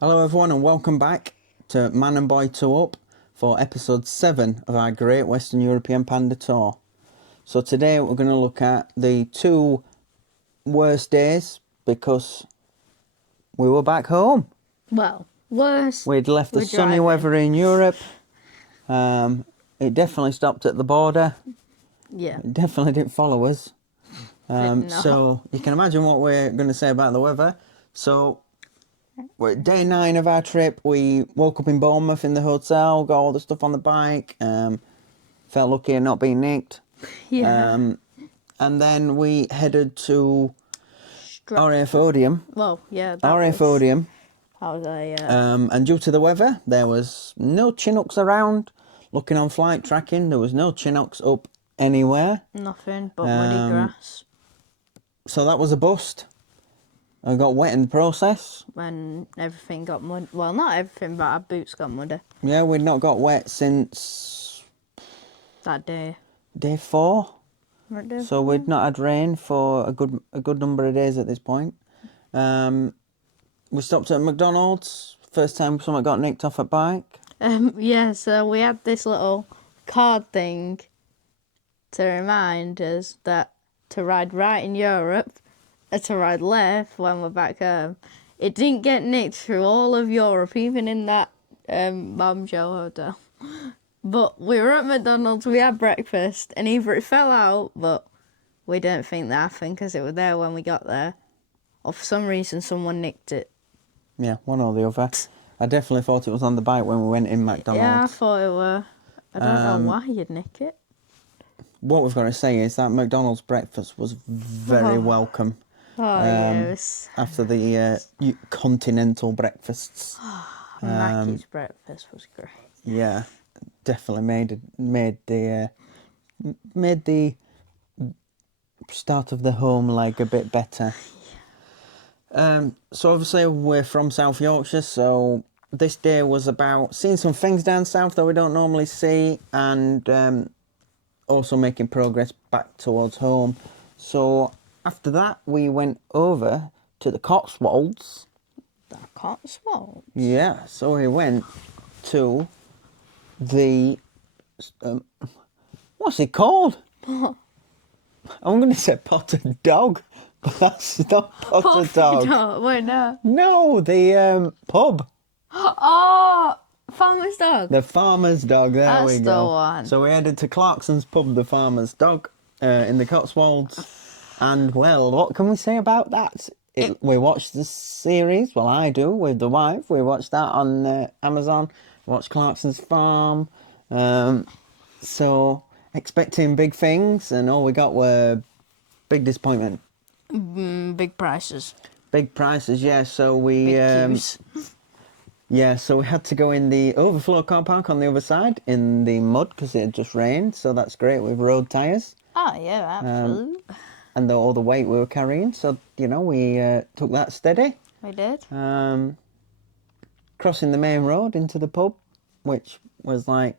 Hello everyone and welcome back to Man and Boy 2 Up for episode 7 of our Great Western European Panda Tour. So today we're going to look at the 2 worst days because we were back home. Well, worse. We'd left the sunny weather in Europe. It definitely stopped at the border. Yeah. It definitely didn't follow us. No. So you can imagine what we're going to say about the weather. So we're at day 9 of our trip. We woke up in Bournemouth in the hotel, got all the stuff on the bike, felt lucky at not being nicked. Yeah. And then we headed to Stratford. RAF Odium. Well, yeah, RAF Odium. And due to the weather, there was no Chinooks around. Looking on flight tracking, there was no Chinooks up anywhere. nothing but muddy grass. So that was a bust. I got wet in the process. When everything got mud. Well, not everything, but our boots got muddy Yeah, we'd not got wet since that day. day 4. Right there. So we'd not had rain for a good number of days at this point. We stopped at McDonald's. First time someone got nicked off a bike. Yeah, so we had this little card thing to remind us that to ride right in Europe and to ride left when we're back home. It didn't get nicked through all of Europe, even in that bombshell hotel. But we were at McDonald's, we had breakfast, and either it fell out, but we didn't think that happened because it was there when we got there, or for some reason someone nicked it. Yeah, one or the other. I definitely thought it was on the bike when we went in McDonald's. Yeah, I thought it were. I don't know why you'd nick it. What we've got to say is that McDonald's breakfast was very welcome. Oh, yes. After the continental breakfasts. Mackey's breakfast was great. Yeah, definitely made the start of the home leg a bit better. So obviously we're from South Yorkshire, so this day was about seeing some things down south that we don't normally see, and also making progress back towards home. So after that we went over to the Cotswolds. The Cotswolds? Yeah, so we went to the what's it called? I'm going to say Potted Dog, but that's not Potted Dog. Wait, no. No, the pub. Oh, Farmer's Dog. The Farmer's Dog, there That's we go. the one. So we headed to Clarkson's pub, the Farmer's Dog, in the Cotswolds. And, well, what can we say about that? We watched the series, well, I do, with the wife. We watched that on Amazon. Watched Clarkson's Farm. So, expecting big things, and all we got were big disappointment. Big prices. Big prices, yeah. So we... Big queues. Yeah, so we had to go in the overflow car park on the other side in the mud because it had just rained. So that's great with road tyres. Oh, yeah, absolutely. And all the weight we were carrying. So, you know, we took that steady. We did. Crossing the main road into the pub, which was like,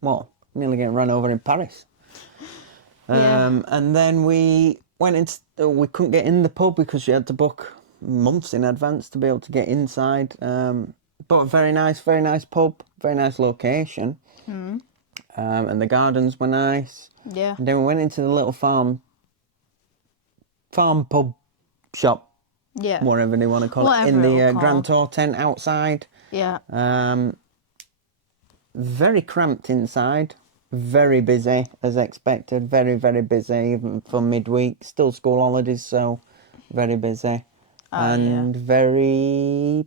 well, nearly getting run over in Paris. Yeah. And then we went into, we couldn't get in the pub because you had to book months in advance to be able to get inside, but a very nice pub, very nice location, and the gardens were nice. Yeah. And then we went into the little farm pub shop, Yeah. whatever they want to call Whatever it, in the it'll Grand call. Tour tent outside. Yeah. Very cramped inside, very busy as expected, very, very busy even for midweek, still school holidays, so very busy. And very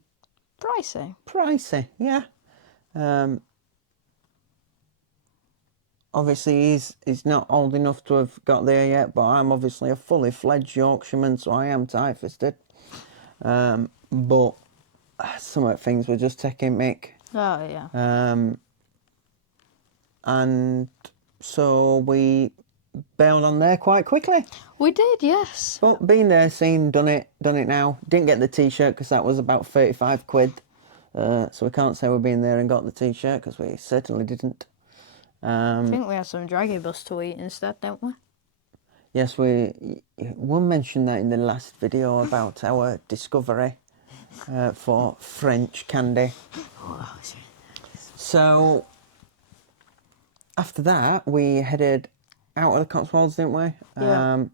Pricey. yeah. Obviously he's not old enough to have got there yet, but I'm obviously a fully fledged Yorkshireman, so I am tight-fisted. But some of the things were just taking mick. Oh, yeah. And so we bailed on there quite quickly. We did, yes. But been there, seen, done it now. Didn't get the t-shirt because that was about 35 quid. So we can't say we've been there and got the t-shirt because we certainly didn't. I think we had some draggy bus to eat instead, don't we? Yes, we mentioned that in the last video about our discovery for French candy. Oh, So after that, we headed out of the Cotswolds, didn't we? Yeah.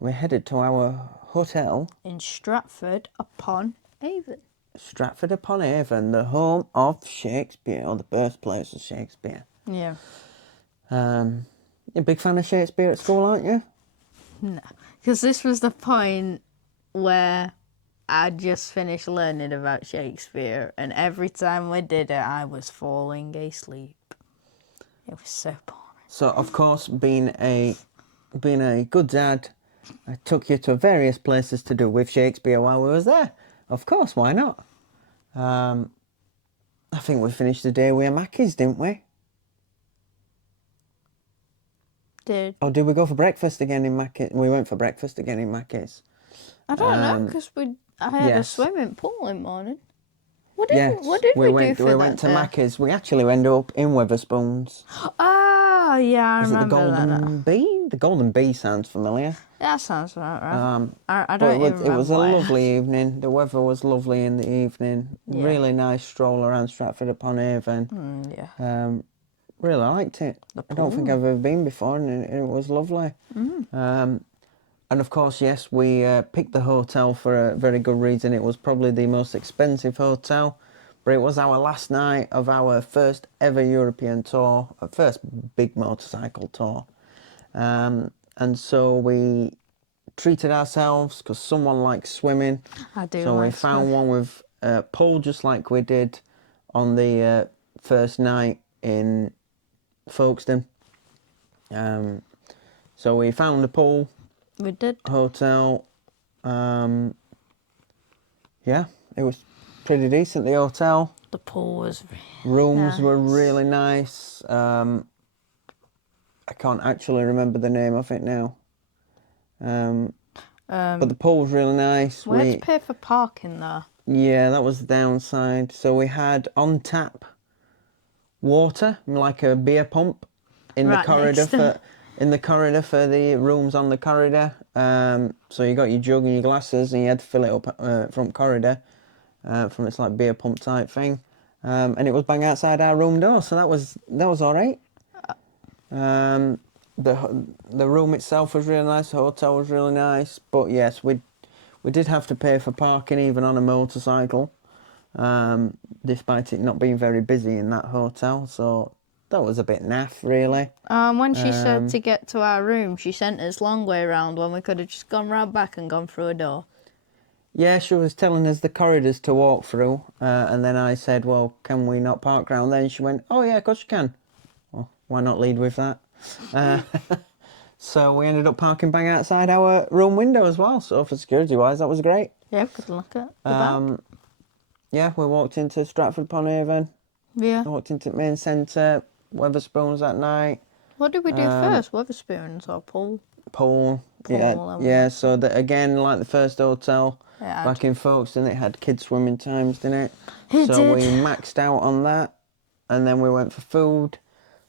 We headed to our hotel, in Stratford upon Avon. Stratford upon Avon, the home of Shakespeare, or the birthplace of Shakespeare. Yeah. You're a big fan of Shakespeare at school, aren't you? No. Because this was the point where I just finished learning about Shakespeare, and every time we did it, I was falling asleep. It was so boring. So, of course, being a good dad, I took you to various places to do with Shakespeare while we was there. Of course, why not? I think we finished the day with a Mackey's, didn't we? Did Or did we go for breakfast again in Mackey's? We went for breakfast again in Mackey's. I don't know, because I had a yes. swimming pool in the morning. What Yes, did we do for we that went to day? Mackey's. We actually ended up in Wetherspoons. Oh, yeah, I Was it the remember that. Golden Bee? The Golden Bee sounds familiar. That sounds about right. I But don't even remember. it was a why. lovely evening. The weather was lovely in the evening. Yeah. Really nice stroll around Stratford upon Avon. Yeah. Really liked it. I don't think I've ever been before, and it was lovely. And of course, yes, we picked the hotel for a very good reason. It was probably the most expensive hotel, but it was our last night of our first ever European tour, our first big motorcycle tour. And so we treated ourselves because someone likes swimming. I do. So we like found one with a pool just like we did on the first night in Folkestone. So we found a pool. We did. Hotel. Yeah, it was pretty decent, the hotel. The pool was Rooms were really nice. I can't actually remember the name of it now. But the pool was really nice. We had to pay for parking there. Yeah, that was the downside. So we had on tap water, like a beer pump, in the corridor for the rooms on the corridor. So you got your jug and your glasses, and you had to fill it up from corridor, from this like beer pump type thing. And it was bang outside our room door, so that was all right. The room itself was really nice. The hotel was really nice, but yes, we did have to pay for parking even on a motorcycle, despite it not being very busy in that hotel. So that was a bit naff, really. When she said to get to our room, she sent us long way round when we could have just gone round back and gone through a door. Yeah, she was telling us the corridors to walk through, and then I said, well, can we not park round there? And she went, oh yeah, of course you can. Well, why not lead with that? So we ended up parking bang outside our room window as well. So for security wise, that was great. Yeah, good look at the back. Yeah, we walked into Stratford upon Avon. Yeah. Walked into the main centre, Wetherspoons that night. What did we do first? Wetherspoons or pool? Pool. Pool, Yeah. So that again, like the first hotel Yeah, back in Folkestone, it had kids swimming times, didn't it? It So did. we maxed out on that, and then we went for food,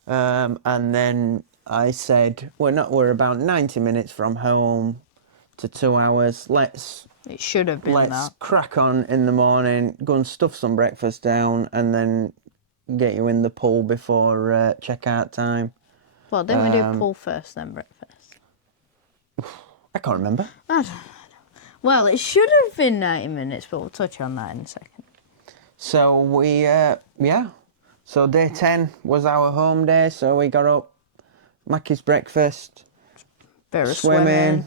and then I said, we're about 90 minutes from home to 2 hours. It should have been that. Crack on in the morning, go and stuff some breakfast down, and then get you in the pool before check-out time. Well, didn't we do pool first, then breakfast? I can't remember. I don't know. Well, it should have been 90 minutes, but we'll touch on that in a second. So we, So day 10 was our home day, so we got up, Mackey's breakfast, Bit of swimming,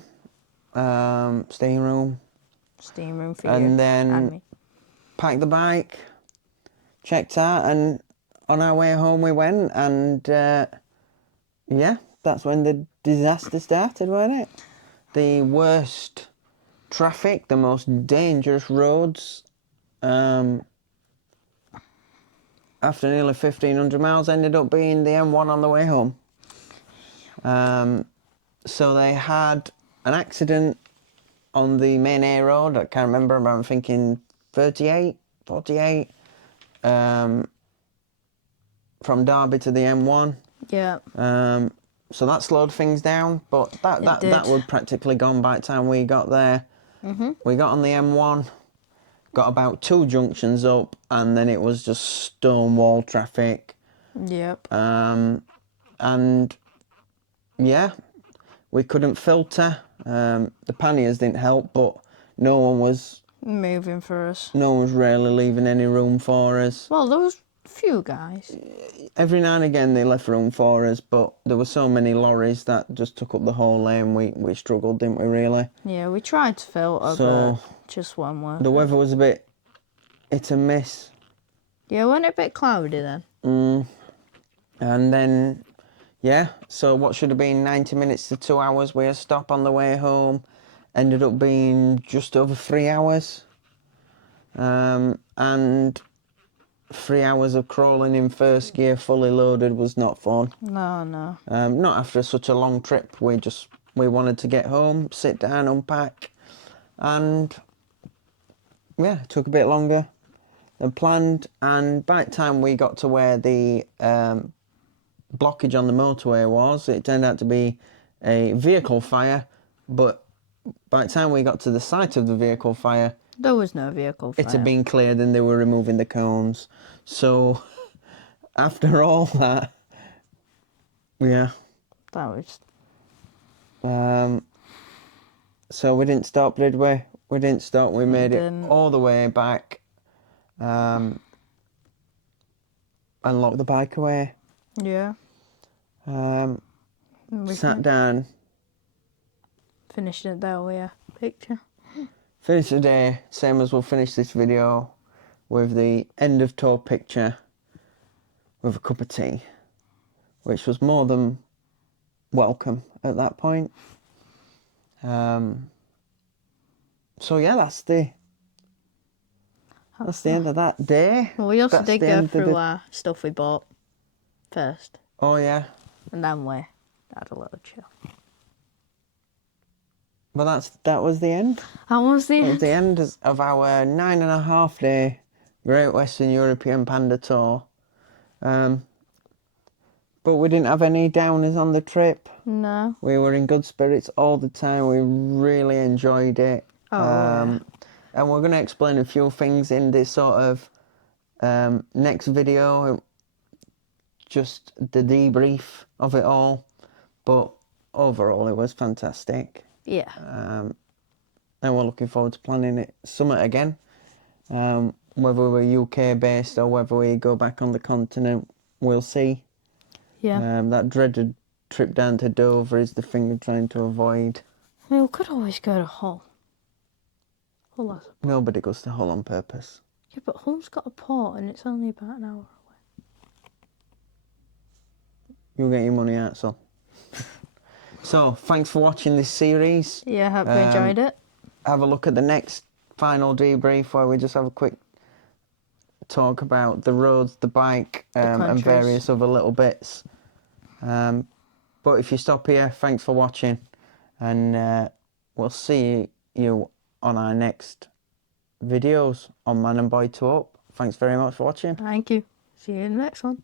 steam room, for and you then and me. packed the bike, checked out, and on our way home we went, and that's when the disaster started, wasn't it? The worst traffic, the most dangerous roads, after nearly 1,500 miles, ended up being the M1 on the way home. So they had an accident on the main A road. I can't remember, but I'm thinking 48, from Derby to the M1. Yeah. So that slowed things down, but that would practically gone by the time we got there. Mm-hmm. We got on the M1, got about 2 junctions up, and then it was just stone wall traffic. Yep. And yeah, we couldn't filter. The panniers didn't help, but no one was Moving for us. really leaving any room for us. Well, there was a few guys. Every now and again they left room for us, but there were so many lorries that just took up the whole lane. We struggled, didn't we, really? Yeah, we tried to filter, So but just one word. the weather was a bit hit and miss. Yeah, wasn't it a bit cloudy then? And then, yeah, so what should have been 90 minutes to 2 hours, we had a stop on the way home, ended up being just over 3 hours. And 3 hours of crawling in first gear, fully loaded, was not fun. No, no. Not after such a long trip. We wanted to get home, sit down, unpack, and yeah, it took a bit longer than planned. And by the time we got to where the blockage on the motorway was, it turned out to be a vehicle fire, but by the time we got to the site of the vehicle fire, There was no vehicle fire. it had been cleared and they were removing the cones. So after all that, yeah. That was... So we didn't stop, did we? We didn't stop. We made it didn't. all the way back, and locked the bike away. Yeah. We Sat down, finished it there with a picture. finished the day, same as we'll finish this video, with the end of tour picture with a cup of tea, which was more than welcome at that point. So yeah, that's the end of that day. Well, we also That's did the go end of through the- our stuff we bought first. Oh yeah, And then we had a little chill. but that was the end. That was the It was end. the end of our 9.5 day Great Western European Panda Tour. But we didn't have any downers on the trip. No. We were in good spirits all the time. We really enjoyed it. Oh, And we're going to explain a few things in this sort of next video. Just the debrief of it all. But overall, it was fantastic. yeah. And we're looking forward to planning it summit again. Whether we're UK based or whether we go back on the continent, we'll see. Yeah. That dreaded trip down to Dover is the thing we're trying to avoid. I mean, we could always go to Hull. Hull has a... Nobody goes to Hull on purpose. Yeah, but Hull's got a port and it's only about an hour away. You'll get your money out, so. So, thanks for watching this series. Yeah, hope you enjoyed it. Have a look at the next final debrief where we just have a quick talk about the roads, the bike, and countries. various other little bits. But if you stop here, thanks for watching, and we'll see you on our next videos on Man and Boy 2 Up. Thanks very much for watching. Thank you. See you in the next one.